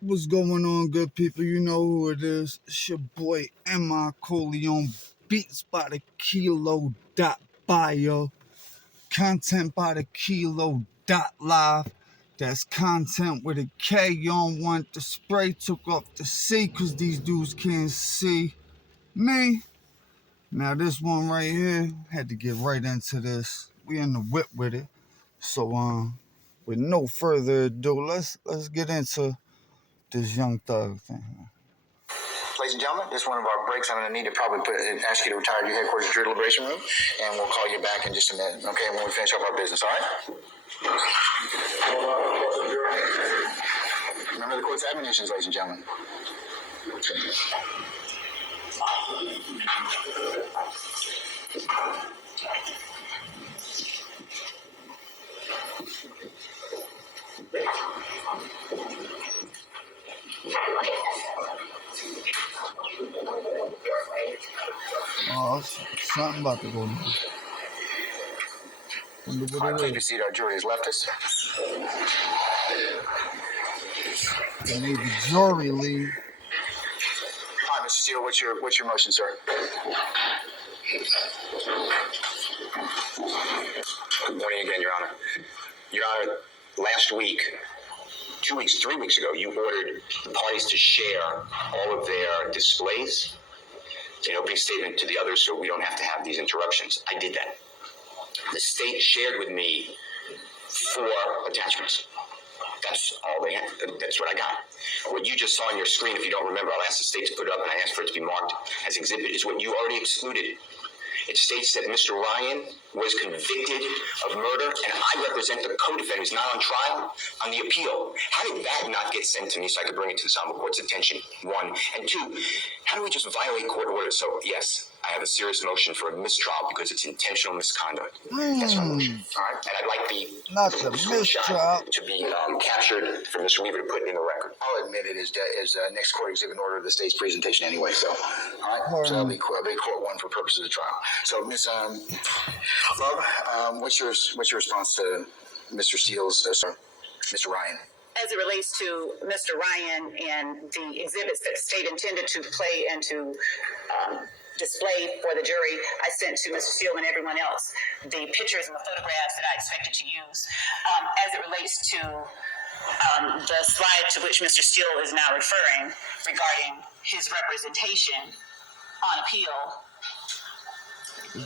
What's going on, good people? You know who it is. It's your boy M-i-Corleone, BeatsByTheKilo.bio, KontentByTheKilo.live. That's content with a K on one. The spray took off the C because these dudes can't see me. Now this one right here, had to get right into this. We in the whip with it. So with no further ado, let's get into this Young Thug thing. Ladies and gentlemen, this is one of our breaks. I'm going to need to probably ask you to retire to your headquarters jury deliberation room, and we'll call you back in just a minute, okay, when we finish up our business, all right? Remember the court's admonitions, ladies and gentlemen. Oh, something about to go on. Wonder what it Please is. proceed. Our jury has left us. They made the jury leave. All right, Mr. Steele, what's your motion, sir? Good morning again, Your Honor. Your Honor, last week, 2 weeks, 3 weeks ago, you ordered the parties to share all of their displays in opening statement to the others so we don't have to have these interruptions. I did that. The state shared with me 4 attachments. That's all they had. That's what I got. What you just saw on your screen, if you don't remember, I'll ask the state to put it up, and I asked for it to be marked as exhibit, is what you already excluded. It states that Mr. Ryan was convicted of murder, and I represent the co-defendant who's not on trial on the appeal. How did that not get sent to me so I could bring it to the Honorable Court's attention? 1. And 2, how do we just violate court orders? So, yes, I have a serious motion for a mistrial because it's intentional misconduct. That's my motion. All right? And I'd like the mistrial to be captured for Mr. Weaver to put it in the record. I'll admit it is next court exhibit in order of the state's presentation anyway. So, all right? So that'll be court 1 for purposes of trial. So, Ms. Love, what's your response to Mr. Steele's, Mr. Ryan? As it relates to Mr. Ryan and the exhibits that the state intended to play and to display for the jury, I sent to Mr. Steele and everyone else the pictures and the photographs that I expected to use. As it relates to the slide to which Mr. Steele is now referring regarding his representation on appeal,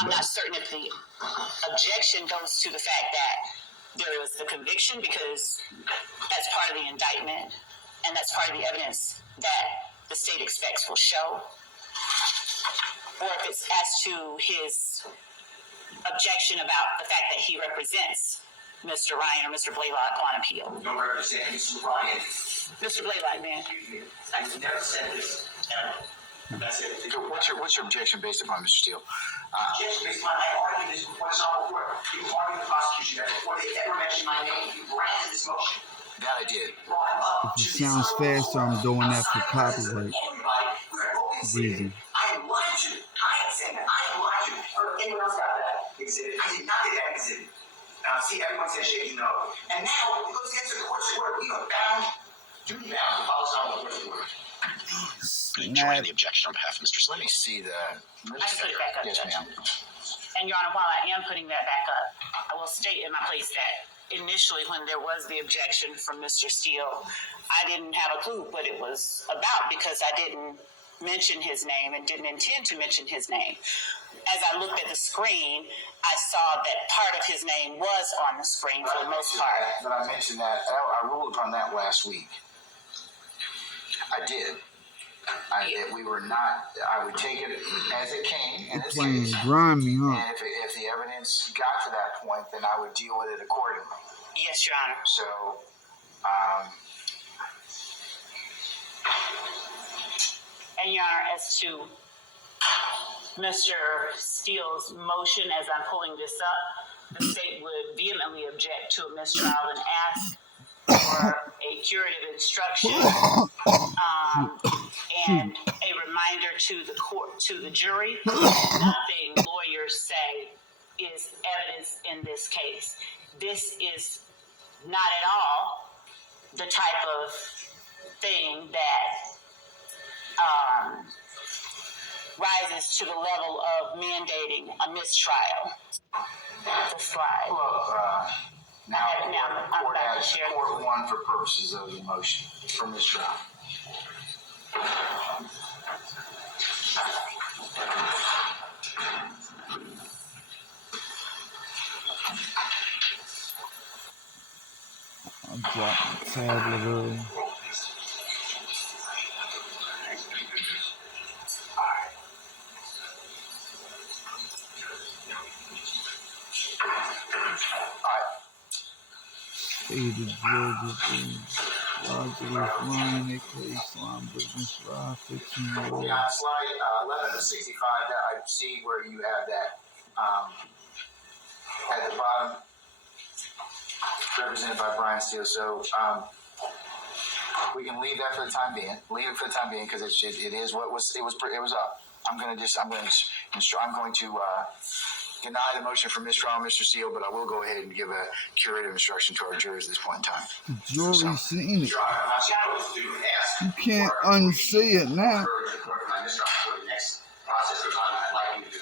I'm not certain if the objection goes to the fact that there was the conviction, because that's part of the indictment and that's part of the evidence that the state expects will show, or if it's as to his objection about the fact that he represents Mr. Ryan or Mr. Blaylock on appeal. You don't represent Mr. Ryan. Mr. Blaylock, man. I've never said this. That's it. What's your objection based upon, Mr. Steele? Objection based upon, I argued this before the Honorable Court. You argued the prosecution that before they ever mentioned my name, you granted this motion. That I did. If it sounds faster, I'm doing that for copyright reason. I am lying to you. I am saying that I am lying to you. Or anyone else got that exhibit? I did not get that exhibit. Now, see, everyone says, "Shade, you know." And now it goes against the court's word. We are bound, duty bound, to follow some of the court's word. Joining the objection on behalf of Mr. Steele. Let me see the. I can put it back up, Yes, Judge. ma'am. And Your Honor, while I am putting that back up, I will state in my place that initially when there was the objection from Mr. Steele, I didn't have a clue what it was about because I didn't mention his name and didn't intend to mention his name. As I looked at the screen, I saw that part of his name was on the screen for the most part. But I mentioned that. I ruled upon that last week. I did. We were not. I would take it as it came. And Playing grimy, huh? And if the evidence got to that point, then I would deal with it accordingly. Yes, Your Honor. So, And Your Honor, as to Mr. Steele's motion, as I'm pulling this up, the state would vehemently object to a mistrial and ask for a curative instruction and a reminder to the court, to the jury. Nothing lawyers say is evidence in this case. This is not at all the type of thing anything that rises to the level of mandating a mistrial. The slide. Well, now I'm court about to has share. court one for purposes of the motion for mistrial. I'll drop my tablet early. State of Georgia, Roger Ryan, a.k.a. Slime Business Rock, 15 years old. Yeah, on slide 11 of 65, that I see where you have that at the bottom, represented by Brian Steele. So we can leave that for the time being. Leave it for the time being because it is what it was up. I'm going to deny the motion for mistrial, Mr. Steele, but I will go ahead and give a curative instruction to our jurors at this point in time. The jury's seen it. You can't unsee it now. I'd like you to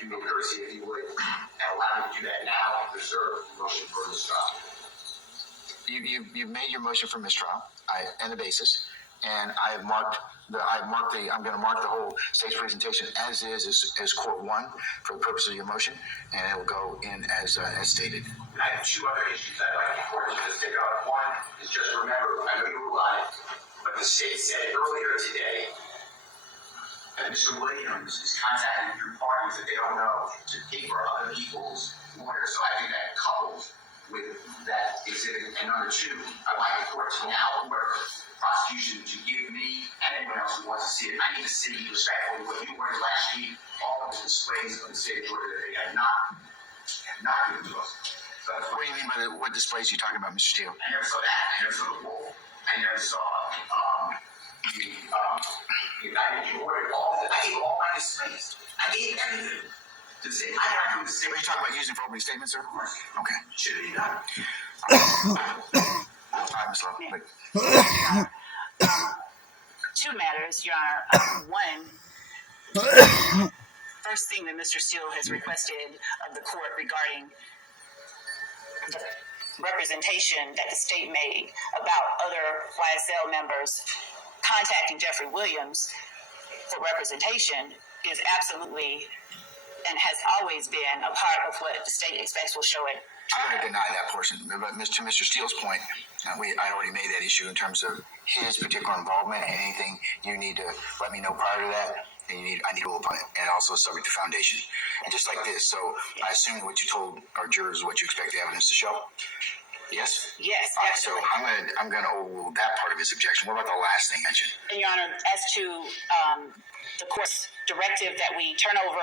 do me a courtesy, if you would, and allow me to do that now and preserve the motion for mistrial. You've made your motion for mistrial and the basis, and I'm going to mark the whole state's presentation as court one for the purpose of your motion, and it will go in as stated. I have two other issues I'd like the court to just take up. One is just remember, I know you rule on it, but the state said earlier today that Mr. Williams is contacting through parties that they don't know to pay for other people's lawyers. So I think that coupled with that exhibit. And number two, I'd like the court to now order prosecution to give me and anyone else who wants to see it. I need to see respectfully what you ordered last week, all of the displays of the state of Georgia that they have not given to us. So what do you mean by what displays are you talking about, Mr. Steele? I never saw that. I never saw the wolf. I never saw you ordered I gave all my displays. I gave everything. To say, I have to say, what are you talking about using for opening statements, sir? Of course. Okay. Should be done. All right, Ms. Love. Two matters, Your Honor. One, first thing that Mr. Steele has requested of the court regarding the representation that the state made about other YSL members contacting Jeffrey Williams for representation is absolutely and has always been a part of what the state expects will show it. I'm going to deny that portion. But to Mr. Steele's point, I already made that issue in terms of his particular involvement, and anything you need to let me know prior to that, and I need to rule upon it, and also subject to foundation. And just like this, so I assume what you told our jurors is what you expect the evidence to show? Yes? Yes, all right, absolutely. So I'm going to overrule that part of his objection. What about the last thing mentioned? And Your Honor, as to the court's directive that we turn over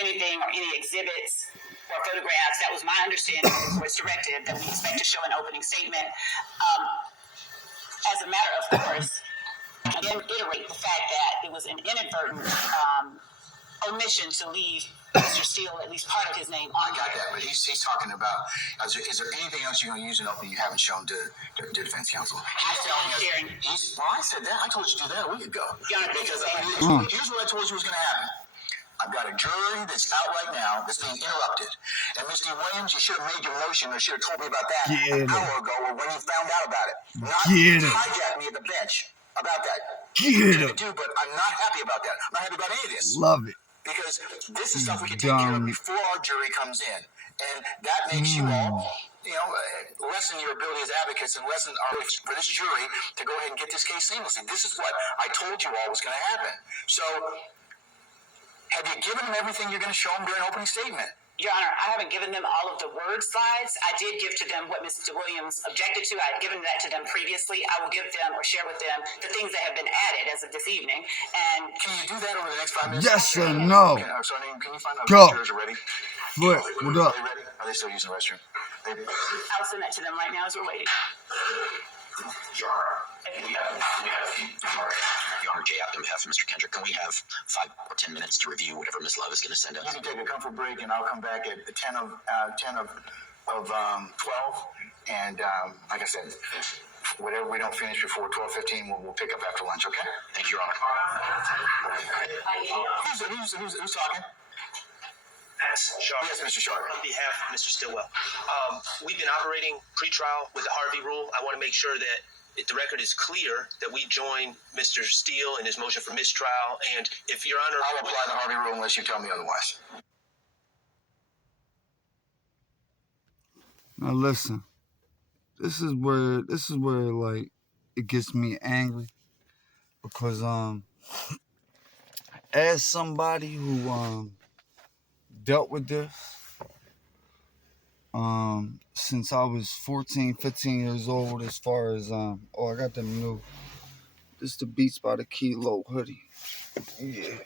anything or any exhibits or photographs, that was my understanding of the court's directive that we expect to show an opening statement. As a matter of course, again, reiterate the fact that it was an inadvertent omission to leave Mr. Steele at least part of his name on. I got that, but he's talking about, is there anything else you're going to use in opening you haven't shown to defense counsel? He's telling us, well, I said that. I told you to do that a week ago. Because here's what I told you was going to happen. I've got a jury that's out right now that's being interrupted. And Mr. Williams, you should have made your motion or should have told me about that an hour ago or when you found out about it. Not hijack me at the bench about that. But I'm not happy about that. I'm not happy about any of this. Love it. Because this is stuff we can take care of before our jury comes in. And that makes you all, lessen your ability as advocates and lessen for this jury to go ahead and get this case seamlessly. This is what I told you all was going to happen. So, have you given them everything you're going to show them during opening statement? Your Honor, I haven't given them all of the word slides. I did give to them what Mr. Williams objected to. I had given that to them previously. I will give them or share with them the things that have been added as of this evening. And can you do that over the next 5 minutes? Yes or no? Okay, so can you find out if the jurors are ready? What up? Are they ready? Are they still using the restroom? I'll send that to them right now as we're waiting. Your Honor, Jay Apton, on behalf of Mr. Kendrick, can we have 5 or 10 minutes to review whatever Ms. Love is going to send us? You can take a comfort break, and I'll come back at 10 of 12. And like I said, whatever we don't finish before 12:15, we'll pick up after lunch, okay? Thank you, Your Honor. Who's talking? That's Sharp. Yes, Mr. Sharp. On behalf of Mr. Stillwell, we've been operating pre-trial with the Harvey rule. I want to make sure that the record is clear that we join Mr. Steele in his motion for mistrial. And if Your Honor, I'll apply the Harvey rule unless you tell me otherwise. Now listen, this is where like it gets me angry, because as somebody who dealt with this since I was 14, 15 years old, as far as I got them new. This is the Beats by the Kilo hoodie. Yeah.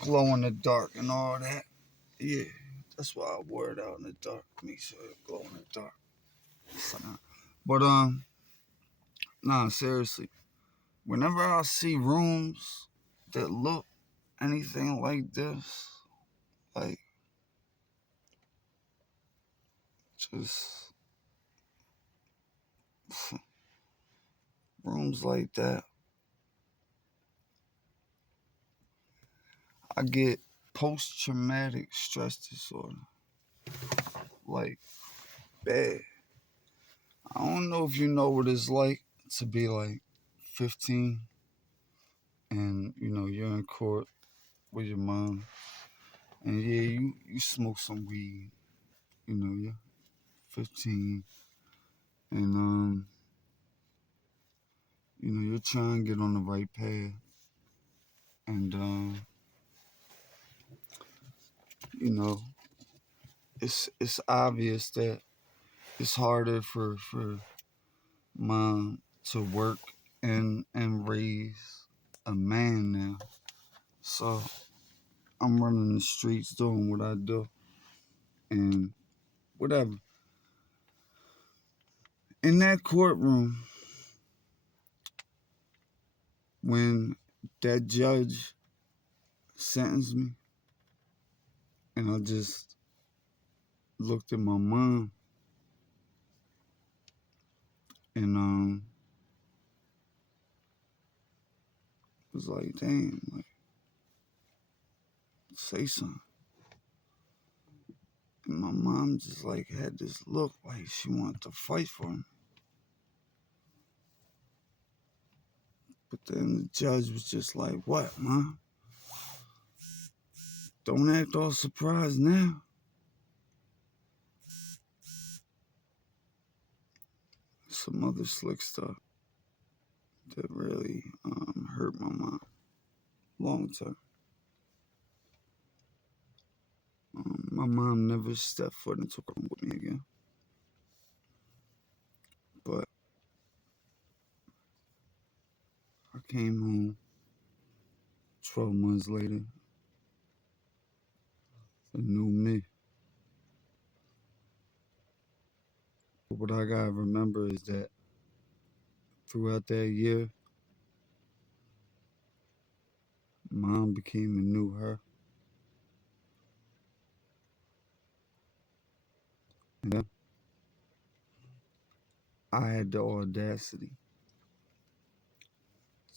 Glow in the dark and all that. Yeah. That's why I wore it out in the dark. Make sure it glow in the dark. But nah, seriously. Whenever I see rooms that look anything like this, like just rooms like that, I get post-traumatic stress disorder. Like, bad. I don't know if you know what it's like to be like 15 and, you know, you're in court with your mom. And yeah, you smoke some weed. You know, you're 15. And, you know, you're trying to get on the right path. And, you know, it's obvious that it's harder for mom to work and raise a man now. So I'm running the streets doing what I do and whatever. In that courtroom, when that judge sentenced me, and I just looked at my mom and was like, damn, like, say something. And my mom just like had this look like she wanted to fight for me. But then the judge was just like, what, Mom? Don't act all surprised now. Some other slick stuff that really hurt my mom long term. My mom never stepped foot into a room with me again. But I came home 12 months later, a new me. But what I gotta remember is that throughout that year, Mom became a new her. And then I had the audacity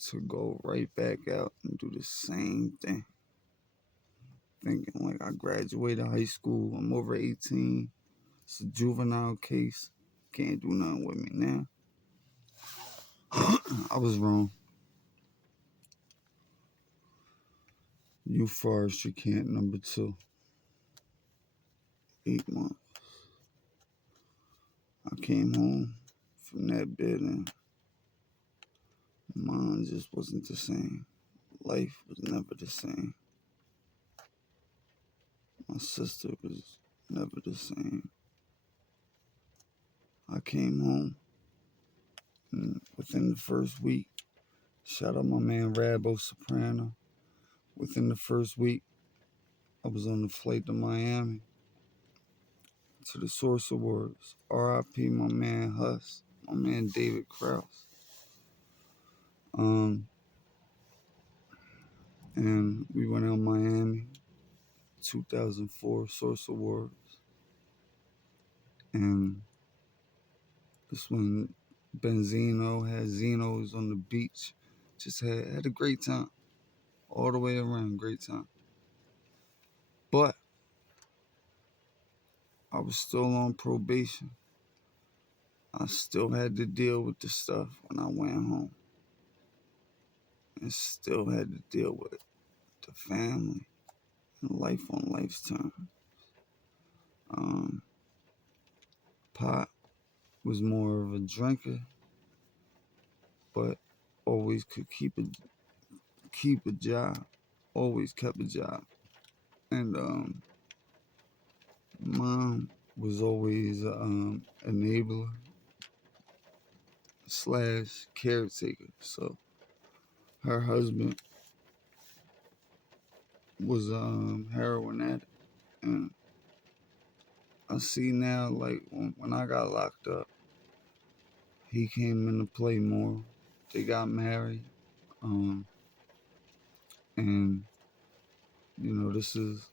to go right back out and do the same thing. Thinking like I graduated high school, I'm over 18, it's a juvenile case, can't do nothing with me now. I was wrong. Youth forestry camp number 2. 8 months. I came home from that bed and mine just wasn't the same. Life was never the same. My sister was never the same. I came home and within the first week, shout out my man Rabo Soprano. Within the first week, I was on the flight to Miami to the Source Awards. R.I.P. my man Huss, my man David Krause. And we went out Miami, 2004 Source Awards. And This when Benzino had Zenos on the beach. Just had a great time. All the way around, great time. But I was still on probation. I still had to deal with the stuff when I went home. And still had to deal with the family and life on life's terms. Pop was more of a drinker, but always could keep a job. Always kept a job. And mom was always enabler / caretaker. So her husband was heroin addict, and I see now, like when I got locked up, he came into play more. They got married, and this is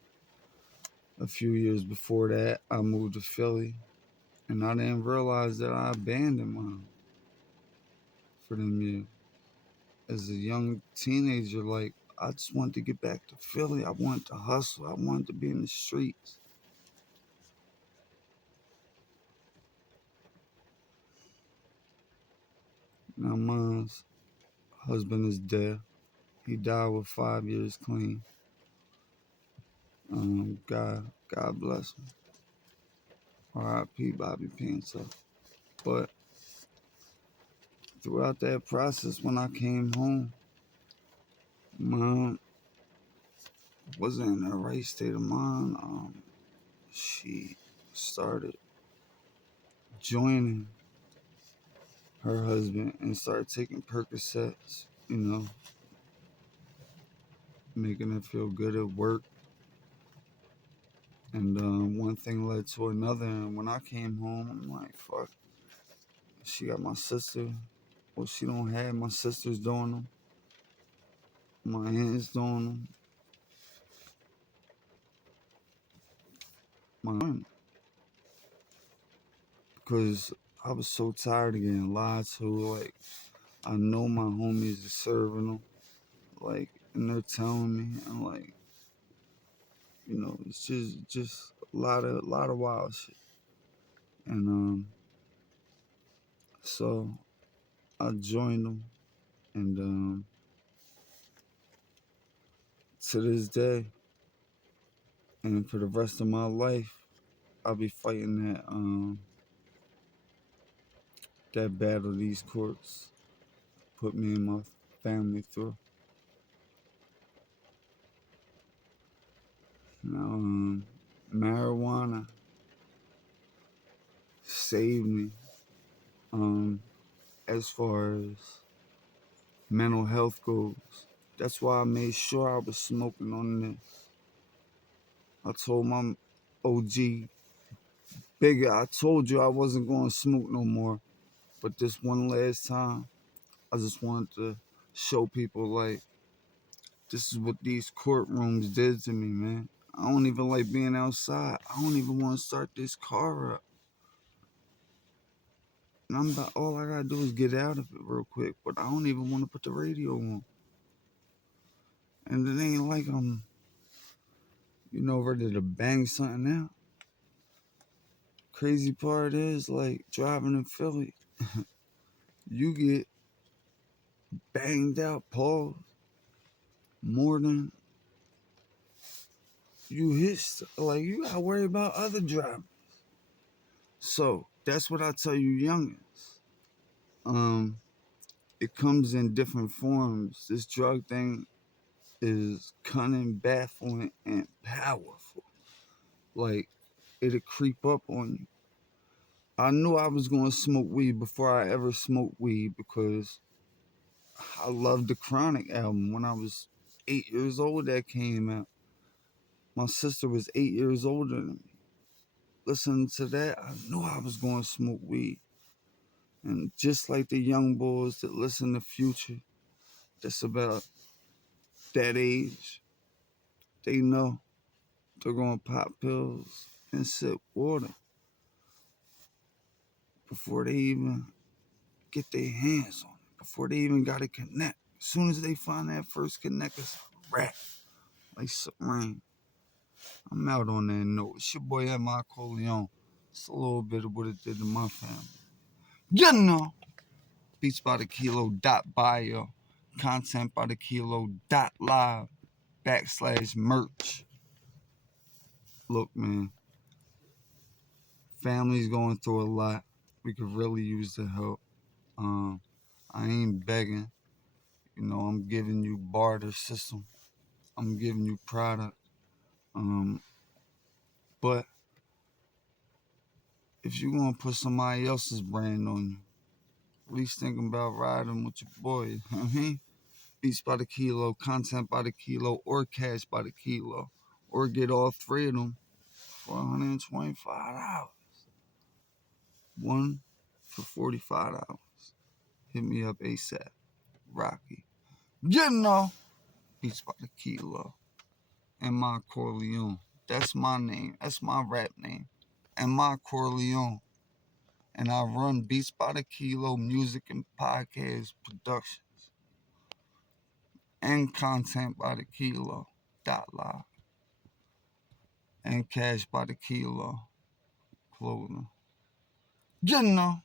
a few years before that. I moved to Philly, and I didn't realize that I abandoned mom for them years. As a young teenager, like, I just wanted to get back to Philly. I wanted to hustle. I wanted to be in the streets. Now, mom's husband is dead. He died with 5 years clean. God bless him. R.I.P. Bobby Pinto. But throughout that process, when I came home, mom wasn't in a right state of mind. She started joining her husband and started taking Percocets, making her feel good at work. And one thing led to another. And when I came home, I'm like, fuck, she got my sister. Well, she don't have my sister's doing them. My aunt's doing them. My aunt. Because I was so tired of getting lied to. Like, I know my homies are serving them. Like, and they're telling me. And like, it's just a lot of wild shit. And so I joined them. And to this day, and for the rest of my life, I'll be fighting that battle these courts put me and my family through. Now, marijuana saved me as far as mental health goes. That's why I made sure I was smoking on this. I told my OG Bigger, I told you I wasn't going to smoke no more. But this one last time, I just wanted to show people, like, this is what these courtrooms did to me, man. I don't even like being outside. I don't even want to start this car up. And all I gotta do is get out of it real quick. But I don't even want to put the radio on. And it ain't like I'm, ready to bang something out. Crazy part is, like, driving in Philly, you get banged out, Paul, more than you hit. Like, you gotta worry about other drivers. So that's what I tell you, youngins. It comes in different forms. This drug thing is cunning, baffling, and powerful. Like, it'll creep up on you. I knew I was going to smoke weed before I ever smoked weed because I loved the Chronic album when I was 8 years old. That came out. My sister was 8 years older than me. Listening to that, I knew I was going to smoke weed. And just like the young boys that listen to Future, that's about that age, they know they're going to pop pills and sip water before they even get their hands on it, before they even got to connect. As soon as they find that first connect, it's a wrap. Like rain. I'm out on that note. It's your boy M-i-Corleone. It's a little bit of what it did to my family. You know. BeatsByTheKilo.bio. KontentByTheKilo.live /merch. Look, man. Family's going through a lot. We could really use the help. I ain't begging. You know, I'm giving you barter system. I'm giving you product. But if you want to put somebody else's brand on you, at least think about riding with your boy. You know what I mean? Beats by the Kilo, Content by the Kilo, or Cash by the Kilo. Or get all three of them for $125. One for $45. Hit me up ASAP. Rocky. You know, Beats by the Kilo. M-i-Corleone. That's my name. That's my rap name. M-i-Corleone. And I run Beats by the Kilo music and podcast productions. And Content by the Kilo.live. And Cash by the Kilo clothing. You know.